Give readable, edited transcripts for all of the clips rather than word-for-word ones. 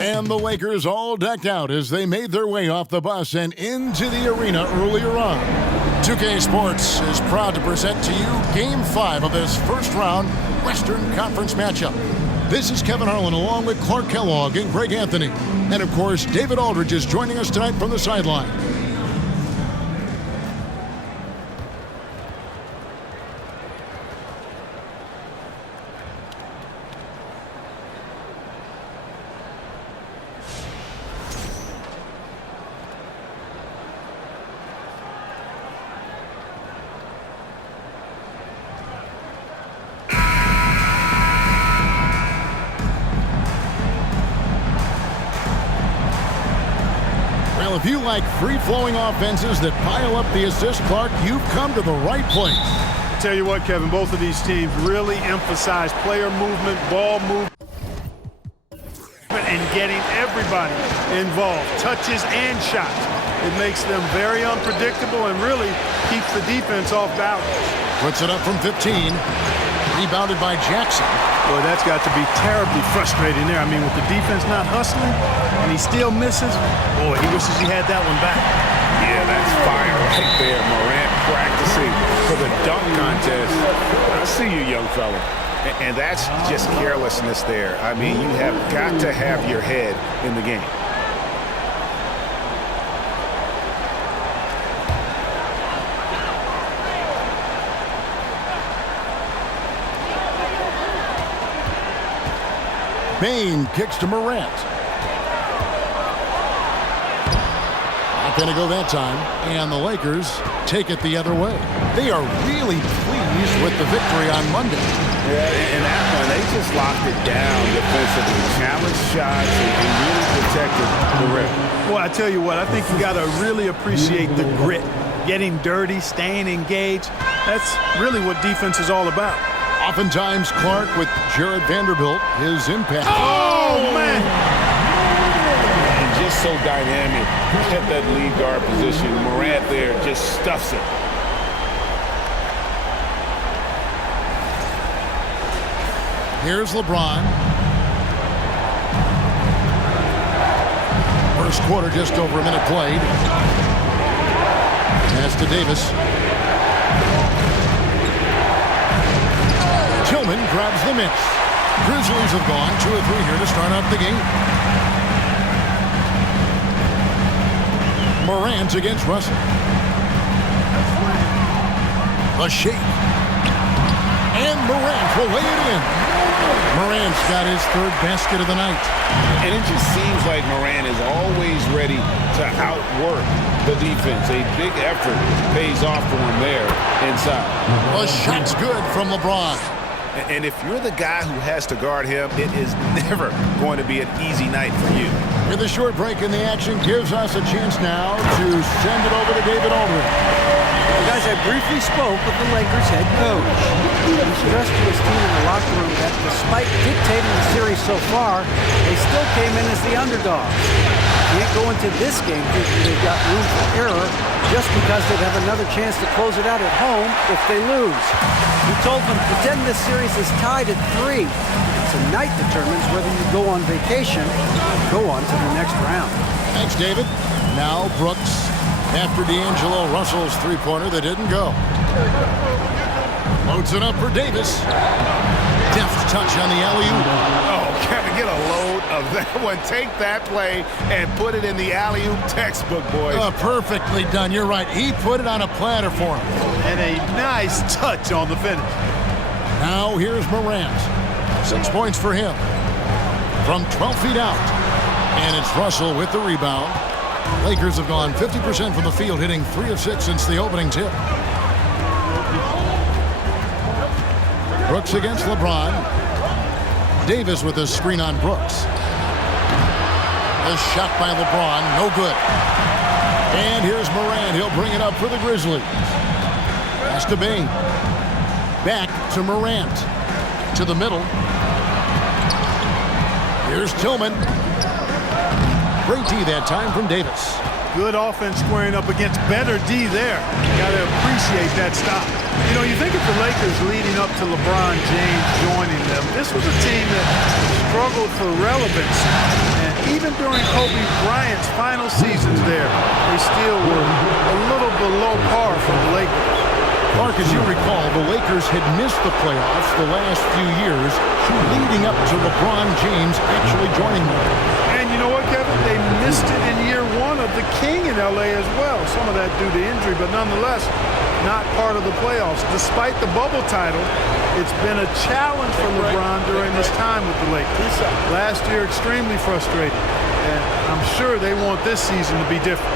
And the Lakers all decked out as they made their way off the bus and into the arena earlier on. 2K Sports is proud to present to you Game 5 of this first-round Western Conference matchup. This is Kevin Harlan along with Clark Kellogg and Greg Anthony. And, of course, David Aldridge is joining us tonight from the sideline. If you like free-flowing offenses that pile up the assist, Clark, you've come to the right place. I tell you what, Kevin, both of these teams really emphasize player movement, ball movement, and getting everybody involved, touches and shots. It makes them very unpredictable and really keeps the defense off balance. Puts it up from 15. Rebounded by Jackson. Boy, that's got to be terribly frustrating there. I mean, with the defense not hustling and he still misses, boy, he wishes he had that one back. Yeah, that's fire right there. Morant practicing for the dunk contest. I see you, young fella. And that's just carelessness there. I mean, you have got to have your head in the game. Bain kicks to Morant. Not going to go that time. And the Lakers take it the other way. They are really pleased with the victory on Monday. Yeah, in that one, they just locked it down defensively. Challenged shots and really protected the rim. Well, I tell you what, I think you got to really appreciate the grit. Getting dirty, staying engaged. That's really what defense is all about. Oftentimes, Clark with Jared Vanderbilt, his impact. Oh, man! And just so dynamic. At that lead guard position. Morant there just stuffs it. Here's LeBron. First quarter, just over a minute played. Pass to Davis. Tillman grabs the miss. Grizzlies have gone 2 of 3 here to start out the game. Morant against Russell. A shake. And Morant will lay it in. Morant's got his 3rd basket of the night. And it just seems like Morant is always ready to outwork the defense. A big effort pays off for him there inside. A shot's good from LeBron. And if you're the guy who has to guard him, it is never going to be an easy night for you. With a short break in the action gives us a chance now to send it over to David Aldridge. Well, guys, I briefly spoke with the Lakers head coach. He stressed to his team in the locker room that despite dictating the series so far, they still came in as the underdogs. Can't go into this game thinking they've got room for error just because they'd have another chance to close it out at home if they lose. He told them, pretend this series is tied at 3. Tonight determines whether you go on vacation or go on to the next round. Thanks, David. Now Brooks after D'Angelo Russell's three-pointer that didn't go. Loads it up for Davis. Deft touch on the alley-oop. Oh, Kevin, get a load of that one. Take that play and put it in the alley-oop textbook, boys. Perfectly done. You're right. He put it on a platter for him. And a nice touch on the finish. Now here's Morant. 6 points for him. From 12 feet out. And it's Russell with the rebound. Lakers have gone 50% from the field, hitting 3 of 6 since the opening tip. Brooks against LeBron. Davis with a screen on Brooks. A shot by LeBron, no good. And here's Morant. He'll bring it up for the Grizzlies. Pass to Bain. Back to Morant. To the middle. Here's Tillman. Great D that time from Davis. Good offense squaring up against better D there. Got to appreciate that stop. You know, you think of the Lakers leading up to LeBron James joining them. This was a team that struggled for relevance. And even during Kobe Bryant's final seasons there, they still were a little below par for the Lakers. Mark, as you recall, the Lakers had missed the playoffs the last few years, leading up to LeBron James actually joining them. And you know what, Kevin? They missed it in year one of the King in LA as well. Some of that due to injury, but nonetheless, not part of the playoffs. Despite the bubble title, it's been a challenge for LeBron during this time with the Lakers. Last year, extremely frustrating. And I'm sure they want this season to be different.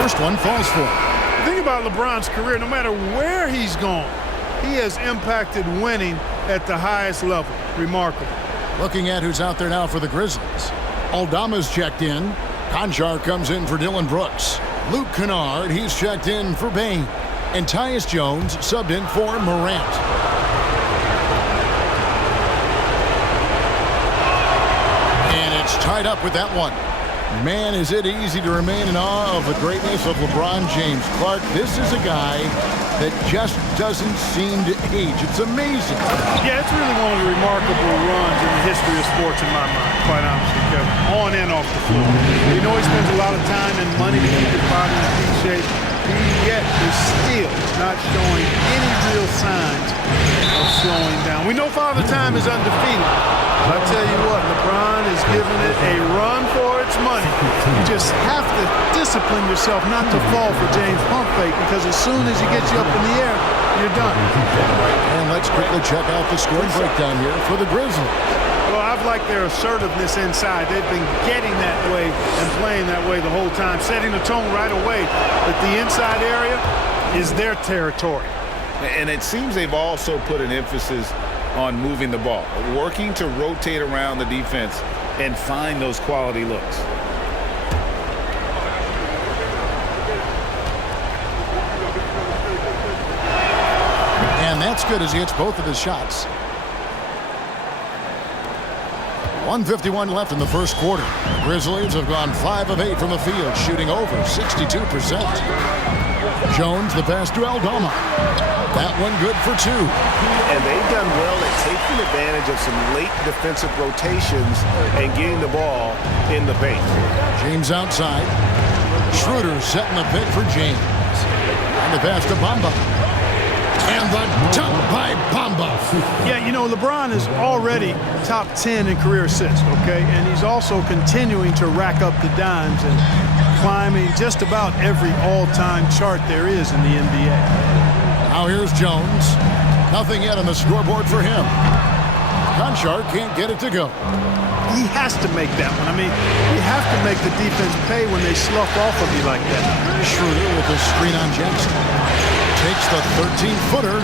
First one falls for him. The thing about LeBron's career, no matter where he's gone, he has impacted winning at the highest level. Remarkable. Looking at who's out there now for the Grizzlies. Aldama's checked in. Conchar comes in for Dylan Brooks. Luke Kennard, he's checked in for Bane. And Tyus Jones subbed in for Morant. And it's tied up with that one. Man, is it easy to remain in awe of the greatness of LeBron James. Clark, this is a guy that just doesn't seem to age. It's amazing. Yeah, it's really one of the remarkable runs in the history of sports in my mind, quite honestly, Kevin. On and off the floor. You know he spends a lot of time and money to keep his body in peak shape. He yet is still not showing any real signs of slowing down. We know Father Time is undefeated. But I tell you what, LeBron is giving it a run for its money. You just have to discipline yourself not to fall for James pump fake, because as soon as he gets you up in the air, you're done. And let's quickly check out the scoring breakdown here for the Grizzlies. Well, I've liked their assertiveness inside. They've been getting that way and playing that way the whole time, setting the tone right away that the inside area is their territory. And it seems they've also put an emphasis on moving the ball, working to rotate around the defense and find those quality looks. And that's good as he hits both of his shots. 1:51 left in the first quarter. The Grizzlies have gone 5 of 8 from the field, shooting over 62%. Jones, the pass to Aldama. That one good for 2. And they've done well at taking advantage of some late defensive rotations and getting the ball in the paint. James outside. Schroeder setting the pick for James. And the pass to Bamba. And the dunk by Bamba. Yeah, you know, LeBron is already top 10 in career assists, okay? And he's also continuing to rack up the dimes and climbing just about every all-time chart there is in the NBA. Now here's Jones. Nothing yet on the scoreboard for him. Conchar can't get it to go. He has to make that one. I mean, you have to make the defense pay when they slough off of you like that. Schroeder with a screen on Jackson. Takes the 13-footer.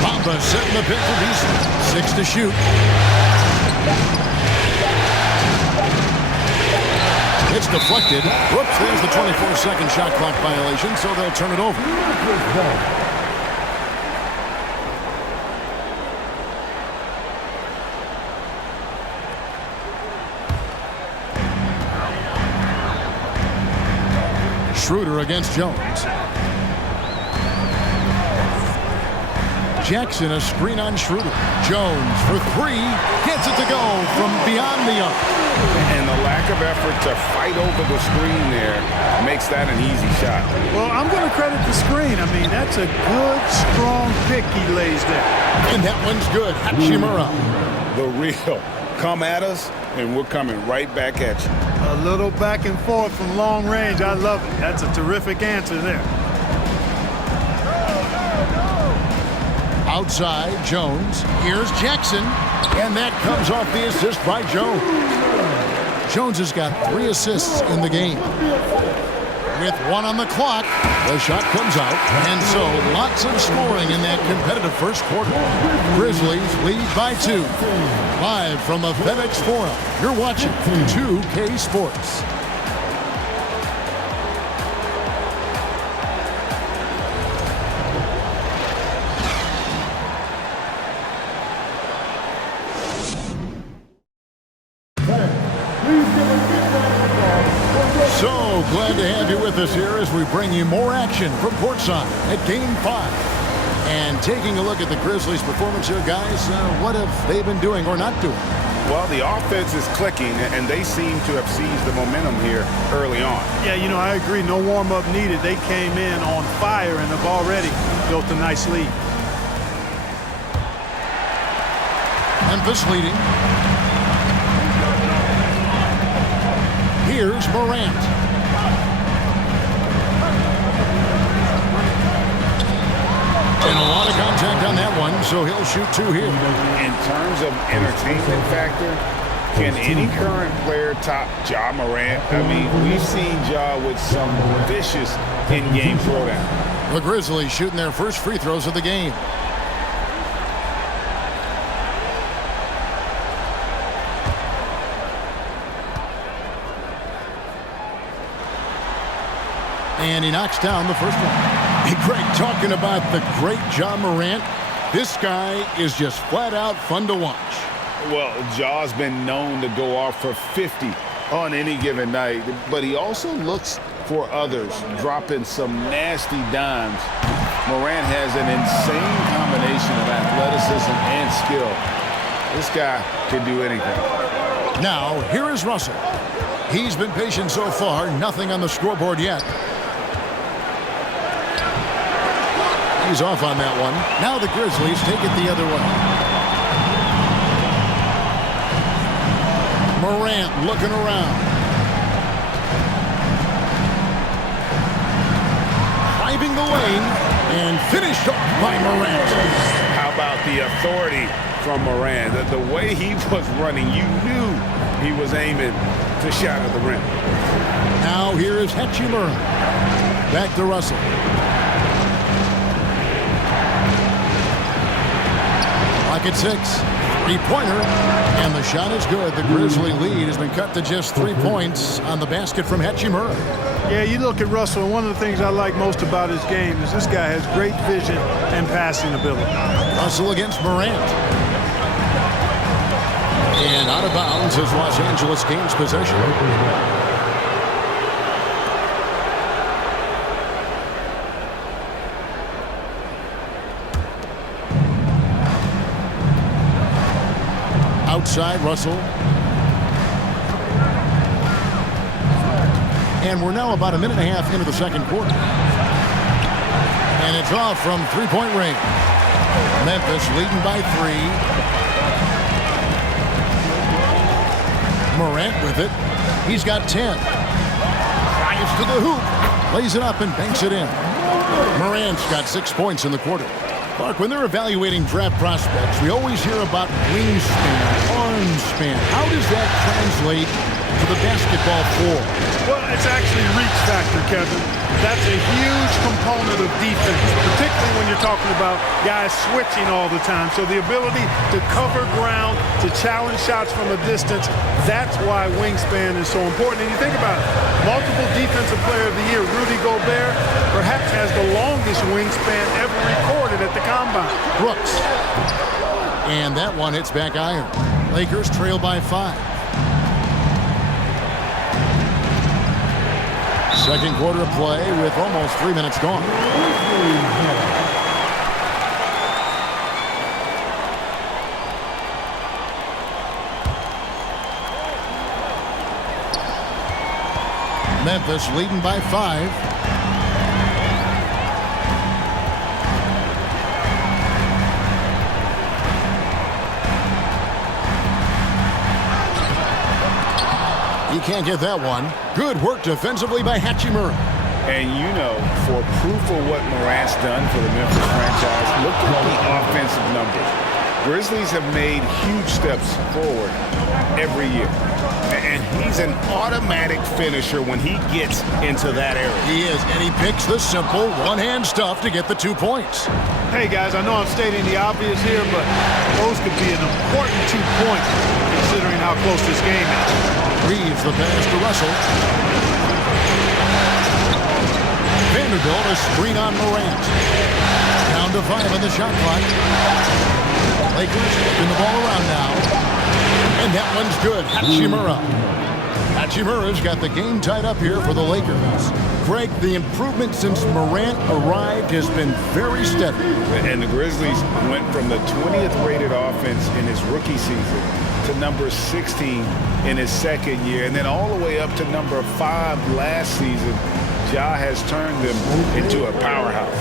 Bamba setting the pick for Beasley. 6 to shoot. It's deflected. Whoops, there's the 24-second shot clock violation, so they'll turn it over. Schroeder against Jones. Jackson, a screen on Schroeder. Jones for 3. Gets it to go from beyond the arc. And the lack of effort to fight over the screen there makes that an easy shot. Well, I'm going to credit the screen. I mean, that's a good, strong pick he lays there. And that one's good. Hachimura. The real. Come at us, and we're coming right back at you. A little back and forth from long range. I love it. That's a terrific answer there. Outside, Jones. Here's Jackson. And that comes off the assist by Jones. Jones has got 3 assists in the game. With 1 on the clock, the shot comes out. And so lots of scoring in that competitive first quarter. Grizzlies lead by 2. Live from the FedEx Forum, you're watching 2K Sports. So glad to have you with us here as we bring you more action from courtside at Game 5. And taking a look at the Grizzlies' performance here, guys, what have they been doing or not doing? Well, the offense is clicking, and they seem to have seized the momentum here early on. Yeah, you know, I agree. No warm-up needed. They came in on fire and have already built a nice lead. Memphis leading. Here's Morant. And a lot of contact on that one, so he'll shoot 2 here. In terms of entertainment factor, can any current player top Ja Morant? I mean, we've seen Ja with some vicious in-game throwdown. The Grizzlies shooting their first free throws of the game. And he knocks down the first one. Hey, Greg, talking about the great Ja Morant, this guy is just flat out fun to watch. Well, Ja's been known to go off for 50 on any given night, but he also looks for others, dropping some nasty dimes. Morant has an insane combination of athleticism and skill. This guy can do anything. Now, here is Russell. He's been patient so far, nothing on the scoreboard yet. He's off on that one. Now the Grizzlies take it the other way. Morant looking around. Driving the lane and finished off by Morant. How about the authority from Morant? The way he was running, you knew he was aiming to shatter the rim. Now here is Hachimura. Back to Russell. Clock at 6. Three-pointer. And the shot is good. The Grizzly lead has been cut to just 3 points on the basket from Hachimura. Yeah, you look at Russell, and one of the things I like most about his game is this guy has great vision and passing ability. Russell against Morant. And out of bounds as Los Angeles gains possession. Outside, Russell. And we're now about a minute and a half into the second quarter. And it's off from three-point range. Memphis leading by 3. Morant with it. He's got 10. Drives to the hoop. Lays it up and banks it in. Morant's got 6 points in the quarter. Clark, when they're evaluating draft prospects, we always hear about wingspan, arm span. How does that translate to the basketball floor? Well, it's actually reach factor, Kevin. That's a huge component of defense, particularly when you're talking about guys switching all the time. So the ability to cover ground, to challenge shots from a distance, that's why wingspan is so important. And you think about it, multiple defensive player of the year, Rudy Gobert, perhaps has the longest wingspan ever recorded at the combine. Brooks. And that one hits back iron. Lakers trail by 5. Second quarter of play with almost 3 minutes gone. Memphis leading by 5. He can't get that one. Good work defensively by Hachimura. And you know, for proof of what Morant's done for the Memphis franchise, look at the offensive numbers. Grizzlies have made huge steps forward every year. And he's an automatic finisher when he gets into that area. He is, and he picks the simple one-hand stuff to get the 2 points. Hey, guys, I know I'm stating the obvious here, but those could be an important 2 points considering how close this game is. Reeves the pass to Russell. Vanderbilt a screen on Morant. Down to 5 on the shot clock. Lakers flipping the ball around now. And that one's good. Hachimura. Hachimura's got the game tied up here for the Lakers. Greg, the improvement since Morant arrived has been very steady. And the Grizzlies went from the 20th rated offense in his rookie season to number 16 in his second year, and then all the way up to number 5 last season. Ja has turned them into a powerhouse.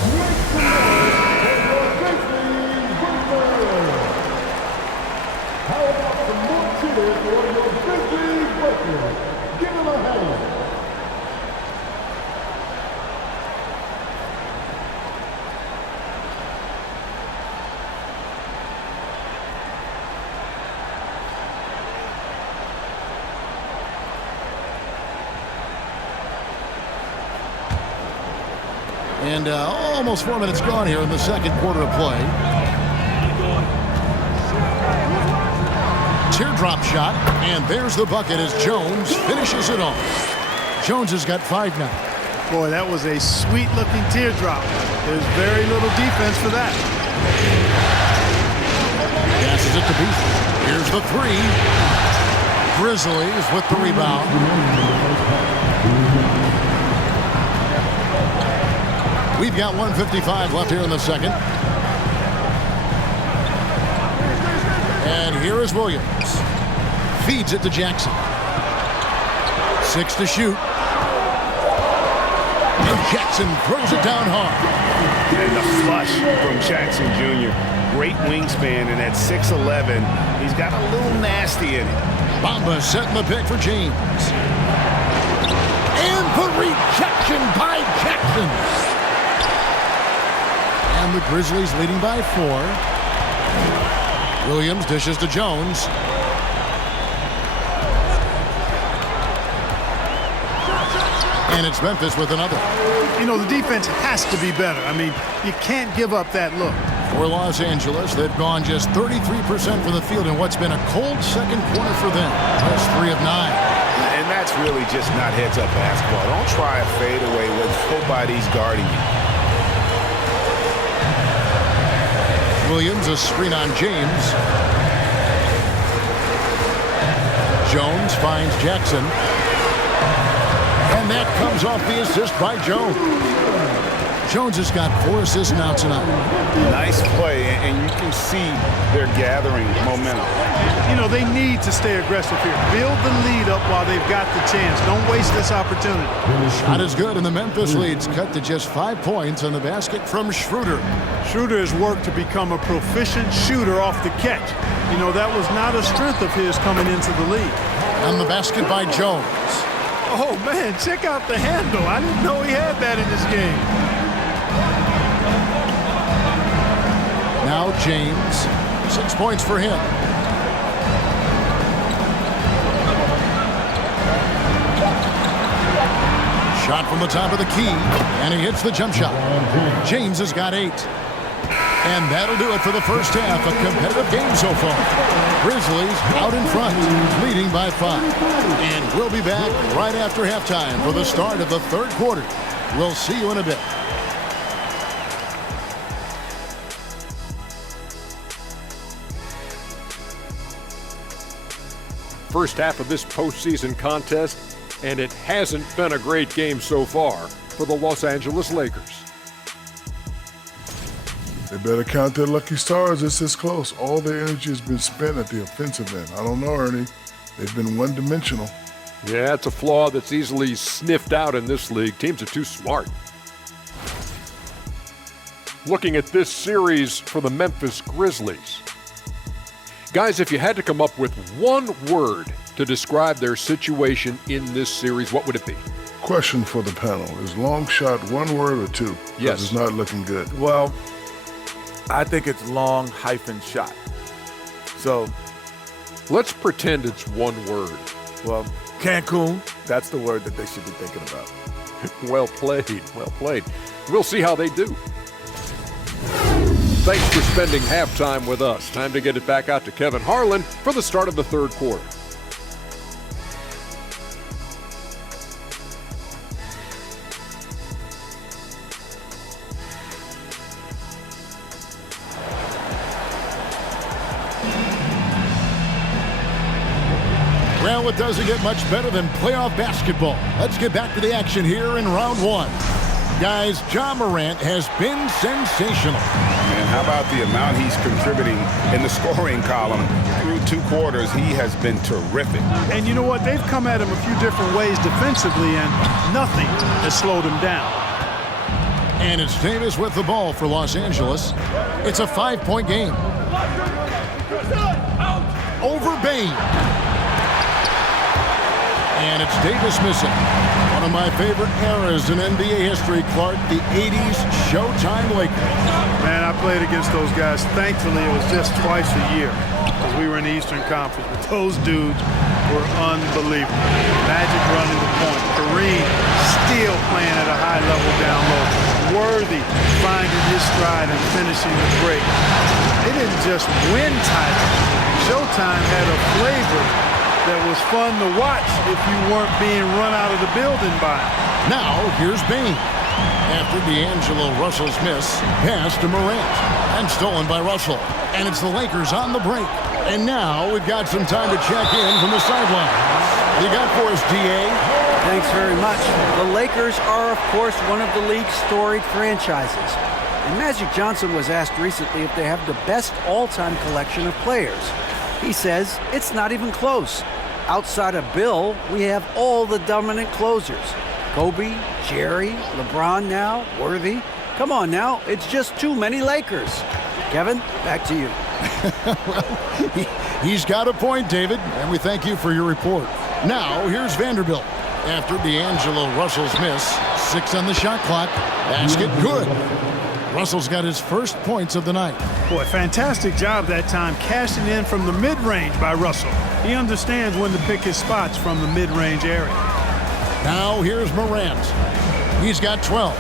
How about some more cheers for your Grizzlies Lakers? Give them a hand. And almost 4 minutes gone here in the second quarter of play. Teardrop shot, and there's the bucket as Jones finishes it off. Jones has got 5 now. Boy, that was a sweet-looking teardrop. There's very little defense for that. Passes it to Beasley. Here's the 3. Grizzlies with the rebound. We've got 1:55 left here in the second. And here is Williams. Feeds it to Jackson. 6 to shoot. And Jackson throws it down hard. And the flush from Jackson Jr. Great wingspan, and at 6'11", he's got a little nasty in it. Bamba setting the pick for James. And the rejection by Jackson. And the Grizzlies leading by 4. Williams dishes to Jones. And it's Memphis with another. You know, the defense has to be better. I mean, you can't give up that look. For Los Angeles, they've gone just 33% for the field in what's been a cold second quarter for them. That's 3 of 9. And that's really just not heads-up basketball. Don't try a fadeaway when nobody's guarding you. Williams, a screen on James. Jones finds Jackson. And that comes off the assist by Jones. Jones has got 4 assists now tonight. Nice play, and you can see they're gathering momentum. You know, they need to stay aggressive here. Build the lead up while they've got the chance. Don't waste this opportunity. Shot is good, and the Memphis lead's cut to just 5 points on the basket from Schroeder. Schroeder has worked to become a proficient shooter off the catch. You know, that was not a strength of his coming into the league. On the basket by Jones. Oh, man, check out the handle. I didn't know he had that in this game. Now James, 6 points for him. Shot from the top of the key, and he hits the jump shot. James has got 8. And that'll do it for the first half. A competitive game so far. Grizzlies out in front, leading by 5. And we'll be back right after halftime for the start of the third quarter. We'll see you in a bit. First half of this postseason contest, and it hasn't been a great game so far for the Los Angeles Lakers. They better count their lucky stars. It's this close. All their energy has been spent at the offensive end. I don't know, Ernie. They've been one-dimensional. Yeah, it's a flaw that's easily sniffed out in this league. Teams are too smart. Looking at this series for the Memphis Grizzlies. Guys, if you had to come up with one word to describe their situation in this series, what would it be? Question for the panel. Is long shot one word or 2? Yes. It's not looking good. Well, I think it's long hyphen shot. So, let's pretend it's one word. well, Cancun, that's the word that they should be thinking about. Well played, well played. We'll see how they do. Thanks for spending halftime with us. Time to get it back out to Kevin Harlan for the start of the third quarter. Well, it doesn't get much better than playoff basketball. Let's get back to the action here in round one. Guys, Ja Morant has been sensational. Man, how about the amount he's contributing in the scoring column through 2 quarters? He has been terrific. And you know what? They've come at him a few different ways defensively, and nothing has slowed him down. And it's Davis with the ball for Los Angeles. It's a 5-point game. Over Bain. And it's Davis missing. One of my favorite eras in NBA history, Clark, the 80s Showtime Lakers. Man, I played against those guys. Thankfully, it was just twice a year because we were in the Eastern Conference. But those dudes were unbelievable. Magic running the point. Kareem still playing at a high level down low. Worthy finding his stride and finishing the break. They didn't just win titles. Showtime had a flavor that was fun to watch if you weren't being run out of the building by him. Now, here's Bain. After D'Angelo Russell's miss, pass to Morant. And stolen by Russell. And it's the Lakers on the break. And now we've got some time to check in from the sideline. What do you got for us, D.A.? Thanks very much. The Lakers are, of course, one of the league's storied franchises. And Magic Johnson was asked recently if they have the best all-time collection of players. He says it's not even close. Outside of Bill, we have all the dominant closers. Kobe, Jerry, LeBron now, Worthy. Come on now, it's just too many Lakers. Kevin, back to you. Well, he's got a point, David, and we thank you for your report. Now, here's Vanderbilt. After D'Angelo Russell's miss, 6 on the shot clock. Basket good. Russell's got his first points of the night. Boy, fantastic job that time cashing in from the mid-range by Russell. He understands when to pick his spots from the mid-range area. Now here's Morant. He's got 12.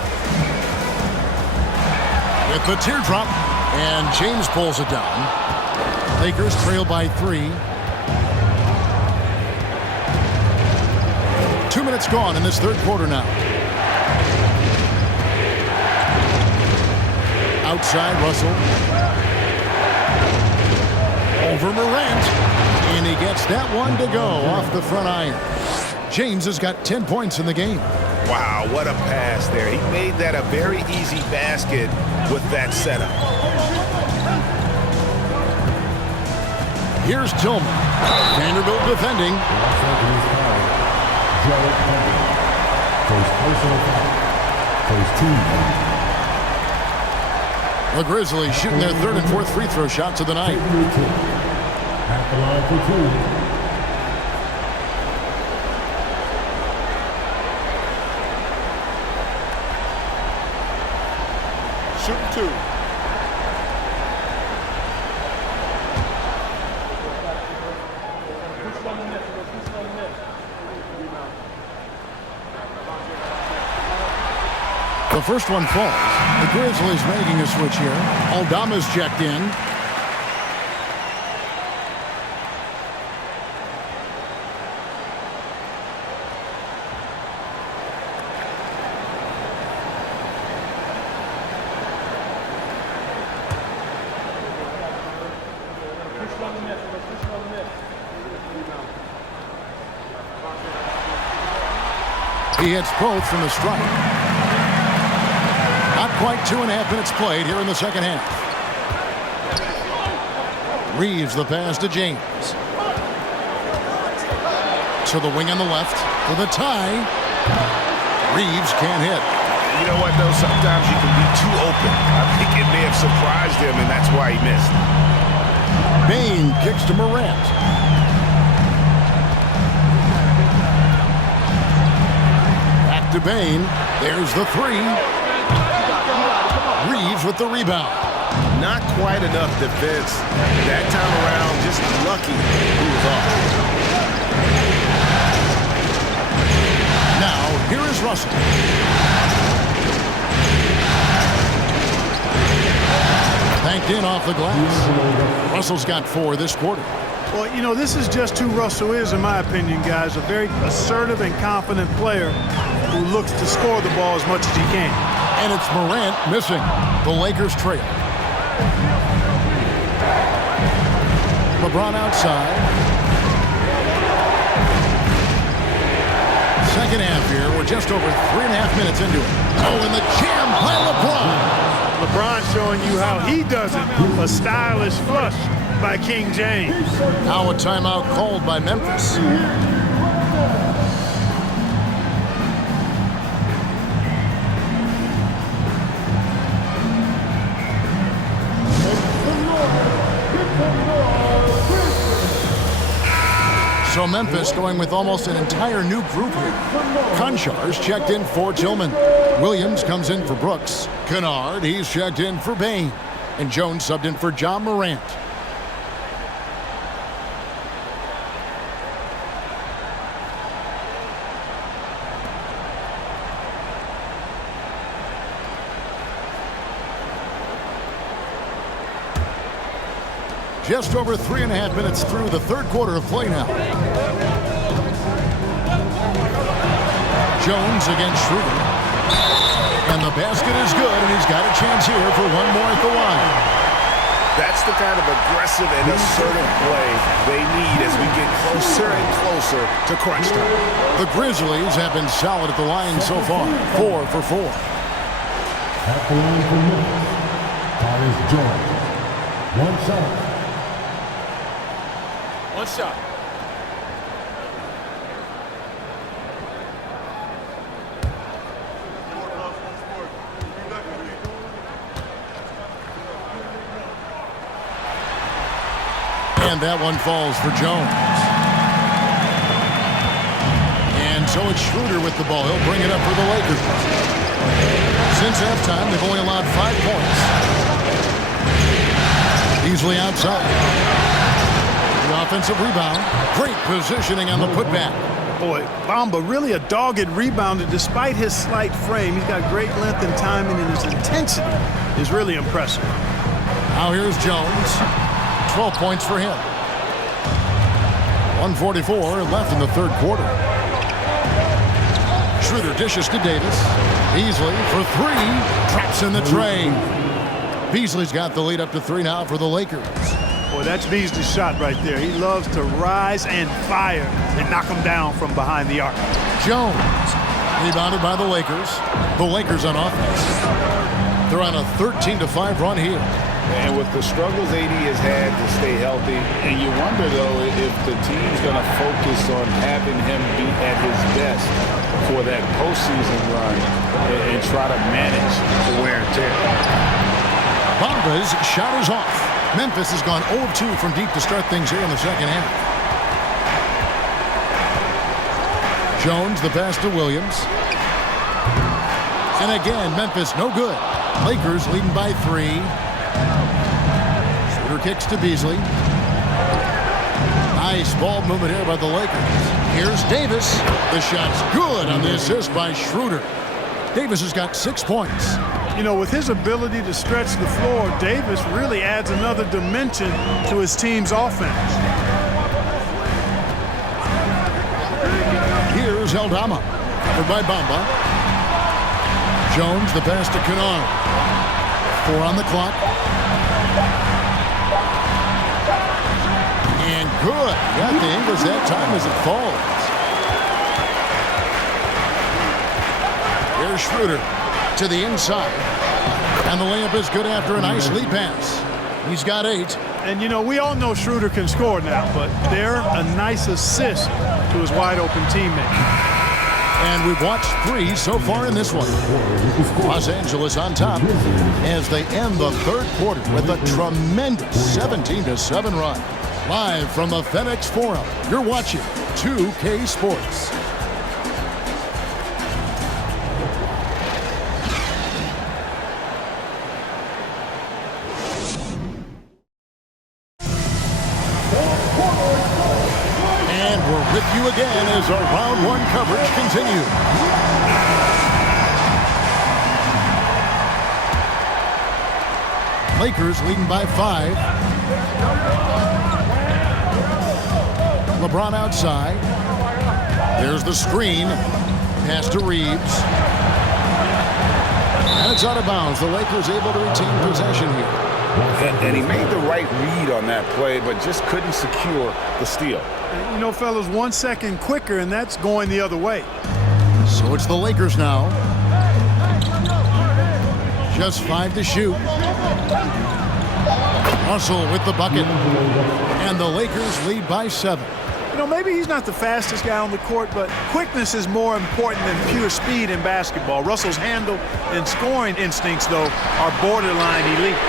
With the teardrop, and James pulls it down. Lakers trail by 3. 2 minutes gone in this third quarter now. Outside, Russell. Over Morant. And he gets that one to go off the front iron. James has got 10 points in the game. Wow, what a pass there. He made that a very easy basket with that setup. Here's Tillman. Vanderbilt defending. The Grizzlies shooting their third and fourth free throw shots of the night. At the line for 2. Shooting 2. The first one falls. The Grizzlies making a switch here. Aldama's checked in. He hits both from the strike. Not quite 2.5 minutes played here in the second half. Reeves the pass to James. To the wing on the left. For the tie. Reeves can't hit. You know what, though? Sometimes you can be too open. I think it may have surprised him, and that's why he missed. Bain kicks to Morant. Back to Bain. There's the 3. Reeves with the rebound. Not quite enough defense. That time around, just lucky he was off. Now, here is Russell. Banked in off the glass. Russell's got 4 this quarter. Well, you know, this is just who Russell is, in my opinion, guys. A very assertive and confident player who looks to score the ball as much as he can. And it's Morant missing. The Lakers trail. LeBron outside. second half here. We're just over 3.5 minutes into it. Oh, and the jam by LeBron. LeBron showing you how he does it. A stylish flush by King James. Now a timeout called by Memphis. So Memphis going with almost an entire new group here. Conchar's checked in for Tillman. Williams comes in for Brooks. Kennard, he's checked in for Bain. And Jones subbed in for John Morant. Just over 3.5 minutes through the third quarter of play now. Jones against Schroeder. And the basket is good, and he's got a chance here for one more at the line. That's the kind of aggressive and assertive play they need as we get closer and closer to crunch time. The Grizzlies have been solid at the line so far, 4 for 4. At the line for Memphis, Tyus Jones. One shot. One shot. And that one falls for Jones. And so it's Schroeder with the ball. He'll bring it up for the Lakers. Since halftime, they've only allowed 5 points. Easily outside. The offensive rebound. Great positioning on the putback. Boy, Bamba really a dogged rebounder despite his slight frame. He's got great length and timing, and his intensity is really impressive. Now here's Jones. 12 points for him. 1:44 left in the third quarter. Schroeder dishes to Davis. Beasley for 3. Traps in the tray. Beasley's got the lead up to 3 now for the Lakers. Boy, that's Beasley's shot right there. He loves to rise and fire and knock him down from behind the arc. Jones, rebounded by the Lakers. The Lakers on offense. They're on a 13-5 run here. And with the struggles AD has had to stay healthy, and you wonder, though, if the team's going to focus on having him be at his best for that postseason run and try to manage the wear and tear. Bamba's shot is off. Memphis has gone 0-2 from deep to start things here in the second half. Jones, the pass to Williams. And again, Memphis no good. Lakers leading by 3. Schroeder kicks to Beasley. Nice ball movement here by the Lakers. Here's Davis. The shot's good on the assist by Schroeder. Davis has got 6 points. You know, with his ability to stretch the floor, Davis really adds another dimension to his team's offense. Here's Eldama, covered by Bamba. Jones, the pass to Kennard. 4 on the clock. And good. Got the English that time as it falls. Here's Schroeder to the inside. And the layup is good after a nice lead pass. He's got 8. And, you know, we all know Schroeder can score now, but they're a nice assist to his wide-open teammate. And we've watched 3 so far in this one. Los Angeles on top as they end the third quarter with a tremendous 17-7 run. Live from the FedEx Forum, you're watching 2K Sports. With you again as our round 1 coverage continues. Lakers leading by 5. LeBron outside. There's the screen. Pass to Reeves. And it's out of bounds. The Lakers able to retain possession here. And he made the right read on that play, but just couldn't secure the steal. You know, fellas, 1 second quicker, and that's going the other way. So it's the Lakers now. Just 5 to shoot. Russell with the bucket. And the Lakers lead by 7. You know, maybe he's not the fastest guy on the court, but quickness is more important than pure speed in basketball. Russell's handle and scoring instincts, though, are borderline elite.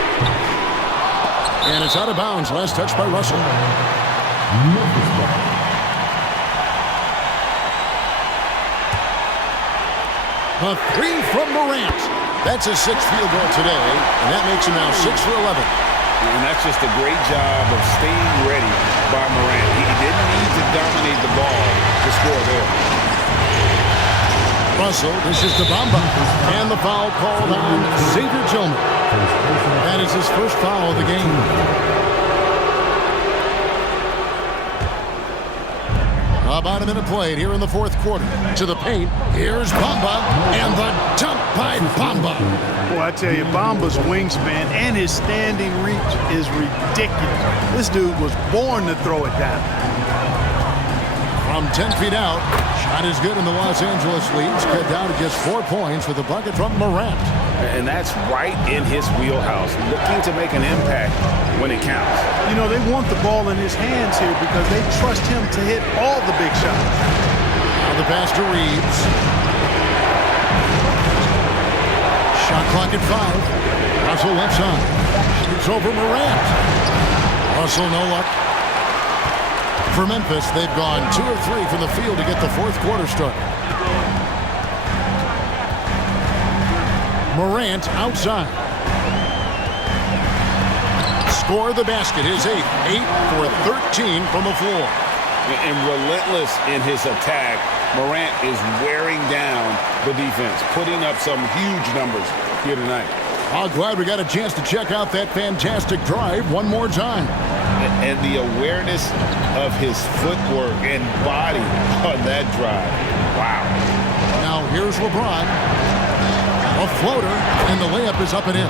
And it's out of bounds. Last touch by Russell. A 3 from Morant. That's his 6th field goal today, and that makes him now 6 for 11. And that's just a great job of staying ready by Morant. He didn't need to dominate the ball to score there. Russell, this is the Bamba. And the foul called on Xavier Tillman. That is his first foul of the game. About a minute played here in the 4th quarter. To the paint, here's Bamba, and the dunk by Bamba. Boy, I tell you, Bamba's wingspan and his standing reach is ridiculous. This dude was born to throw it down. From 10 feet out, shot is good, and the Los Angeles leads cut down to just 4 points with the bucket from Morant. And that's right in his wheelhouse, looking to make an impact when it counts. You know, they want the ball in his hands here because they trust him to hit all the big shots. Now the pass to Reeves. Shot clock at 5. Russell left side. Shoots over Morant. Russell no luck. For Memphis, they've gone 2 of 3 from the field to get the 4th quarter started. Morant outside. Score the basket, his 8th. 8 for 13 from the floor. And relentless in his attack, Morant is wearing down the defense, putting up some huge numbers here tonight. I'm glad we got a chance to check out that fantastic drive one more time. And the awareness of his footwork and body on that drive. Wow. Now here's LeBron. A floater, and the layup is up and in.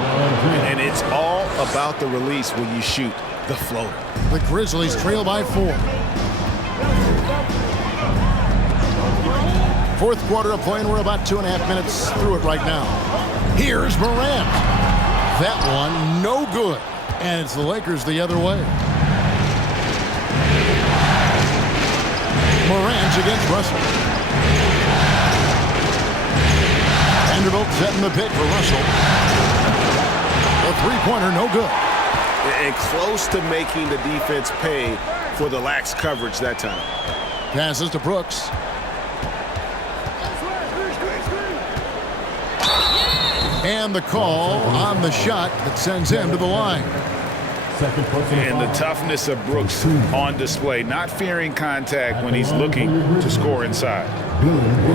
And it's all about the release when you shoot the floater. The Grizzlies trail by 4. 4th quarter of play, and we're about 2.5 minutes through it right now. Here's Morant. That one, no good. And it's the Lakers the other way. Morant against Russell. Vanderbilt setting the pick for Russell. A 3-pointer, no good. And close to making the defense pay for the lax coverage that time. Passes to Brooks. And the call on the shot that sends him to the line. And the toughness of Brooks on display, not fearing contact when he's looking to score inside.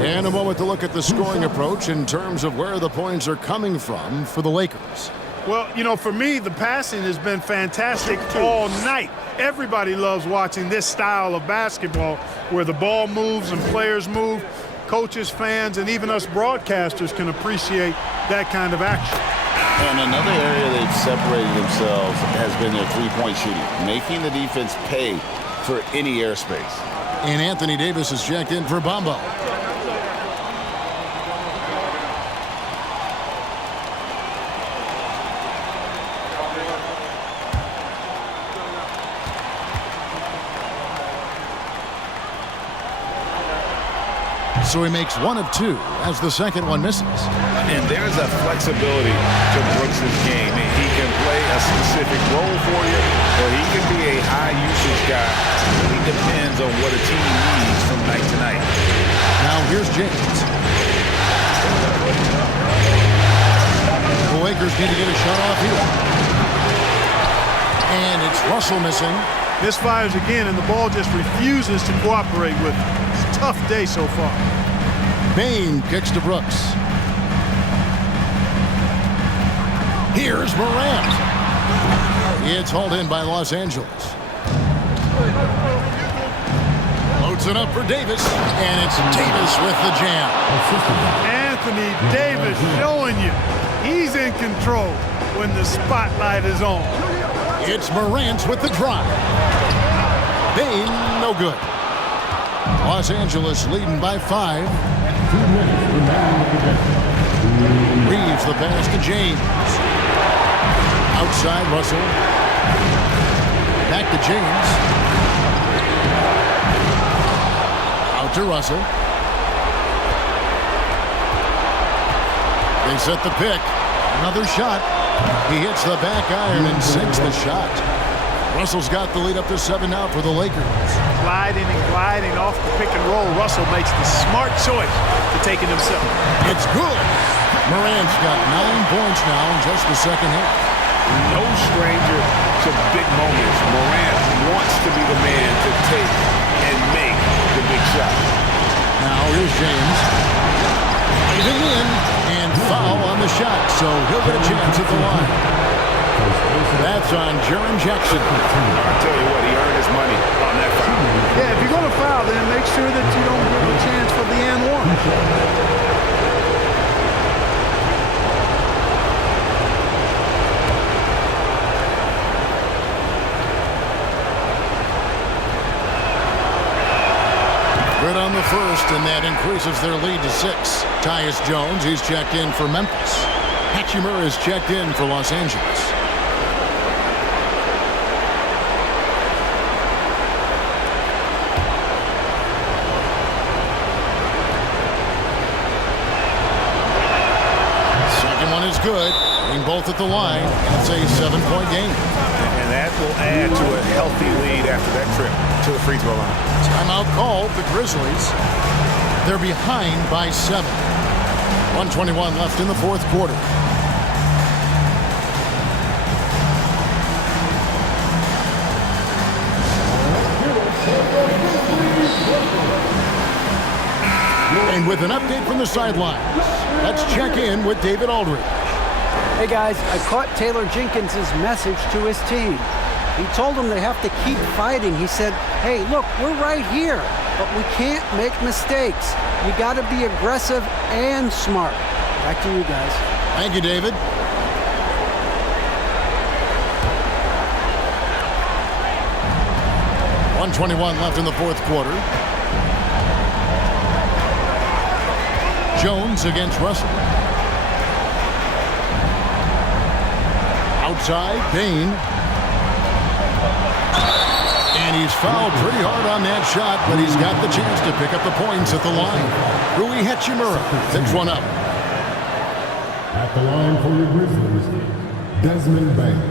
And a moment to look at the scoring approach in terms of where the points are coming from for the Lakers. Well, you know, for me, the passing has been fantastic all night. Everybody loves watching this style of basketball where the ball moves and players move. Coaches, fans, and even us broadcasters can appreciate that kind of action. And another area they've separated themselves has been their three-point shooting, making the defense pay for any airspace. And Anthony Davis is checked in for Bamba. So he makes 1 of 2 as the second one misses. And there's a flexibility to Brooks' game. He can play a specific role for you, or he can be a high-usage guy. It really depends on what a team needs from night to night. Now here's James. The Lakers need to get a shot off here. And it's Russell missing. Misfires again, and the ball just refuses to cooperate with him. It's a tough day so far. Bain kicks to Brooks. Here's Morant. It's hauled in by Los Angeles. Loads it up for Davis, and it's Davis with the jam. Anthony Davis showing you he's in control when the spotlight is on. It's Morant with the drive. Bain, no good. Los Angeles leading by 5. 2 minutes remaining in the game. Reeves the pass to James. Outside Russell. Back to James. Out to Russell. They set the pick. Another shot. He hits the back iron and sinks the shot. Russell's got the lead up to 7 now for the Lakers. Gliding and gliding off the pick and roll. Russell makes the smart choice to take it himself. It's good. Morant's got 9 points now in just the second half. No stranger to big moments. Morant wants to be the man to take and make the big shot. Now here's James. Leaving in and foul on the shot, so he'll get a chance at the line. That's on Jaren Jackson. I'll tell you what, he earned his money on that foul. Yeah, if you're going to foul, then make sure that you don't give a chance for the and one. Good on the first, and that increases their lead to 6. Tyus Jones, he's checked in for Memphis. Hachimura is checked in for Los Angeles. Second one is good. Getting both at the line. It's a 7-point game. And that will add to a healthy lead after that trip to the free throw line. Timeout called. The Grizzlies, they're behind by 7. 1:21 left in the fourth quarter. And with an update from the sidelines, let's check in with David Aldridge. Hey guys, I caught Taylor Jenkins' message to his team. He told them they have to keep fighting. He said, hey, look, we're right here, but we can't make mistakes. You got to be aggressive and smart. Back to you guys. Thank you, David. .121 left in the fourth quarter. Jones against Russell. Outside, Bain. And he's fouled pretty hard on that shot, but he's got the chance to pick up the points at the line. Rui Hachimura picks one up. At the line for your Grizzlies, Desmond Bain.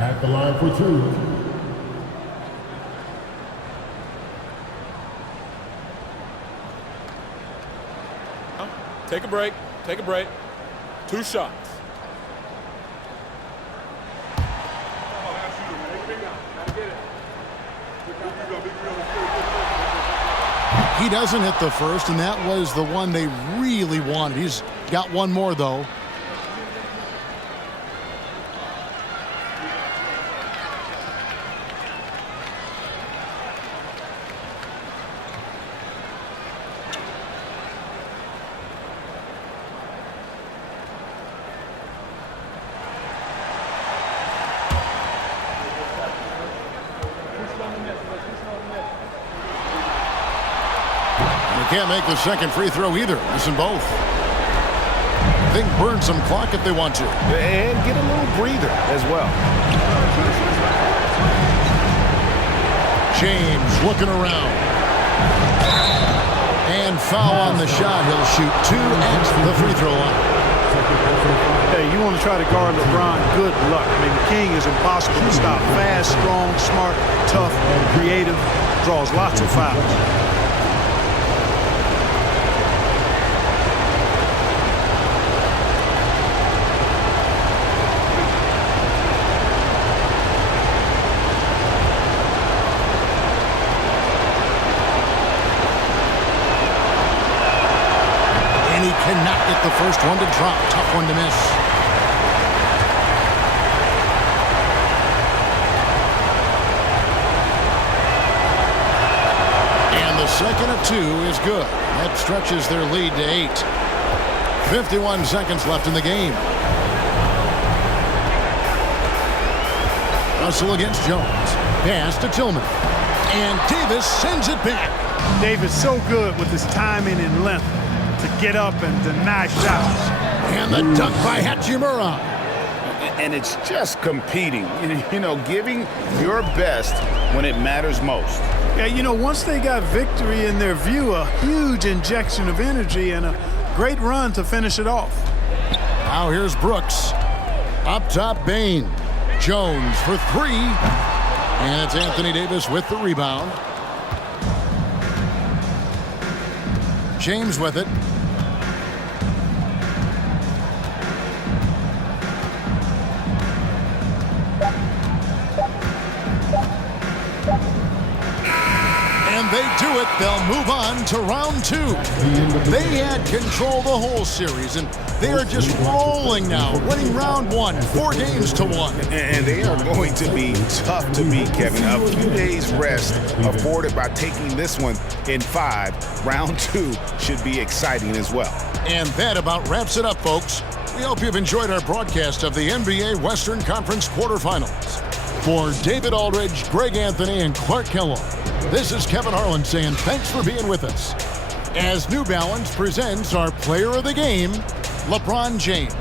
At the line for 2. Take a break. Take a break. 2 shots. He doesn't hit the first, and that was the one they really wanted. He's got one more, though. Can't make the second free throw either. Missing both. They can burn some clock if they want to. And get a little breather as well. James looking around. And foul on the shot. He'll shoot 2 at the free throw line. Hey, you want to try to guard LeBron, good luck. I mean, the king is impossible to stop. Fast, strong, smart, tough, creative, draws lots of fouls. Cannot get the first one to drop. Tough one to miss. And the second of 2 is good. That stretches their lead to 8. 51 seconds left in the game. Russell against Jones. Pass to Tillman. And Davis sends it back. Davis so good with his timing and length. to get up and deny shots. And the dunk by Hachimura. And it's just competing, you know, giving your best when it matters most. Yeah, you know, once they got victory in their view, a huge injection of energy and a great run to finish it off. Now here's Brooks. Up top, Bain. Jones for three. And it's Anthony Davis with the rebound. James with it. And they do it. They'll move on to round two. They had control the whole series, and they are just rolling now, winning round one, 4-1. And they are going to be tough to beat, Kevin. A few days rest afforded by taking this one in 5. Round two should be exciting as well. And that about wraps it up, folks. We hope you've enjoyed our broadcast of the NBA Western Conference quarterfinals. For David Aldridge, Greg Anthony, and Clark Kellogg, this is Kevin Harlan saying thanks for being with us as New Balance presents our player of the game, LeBron James.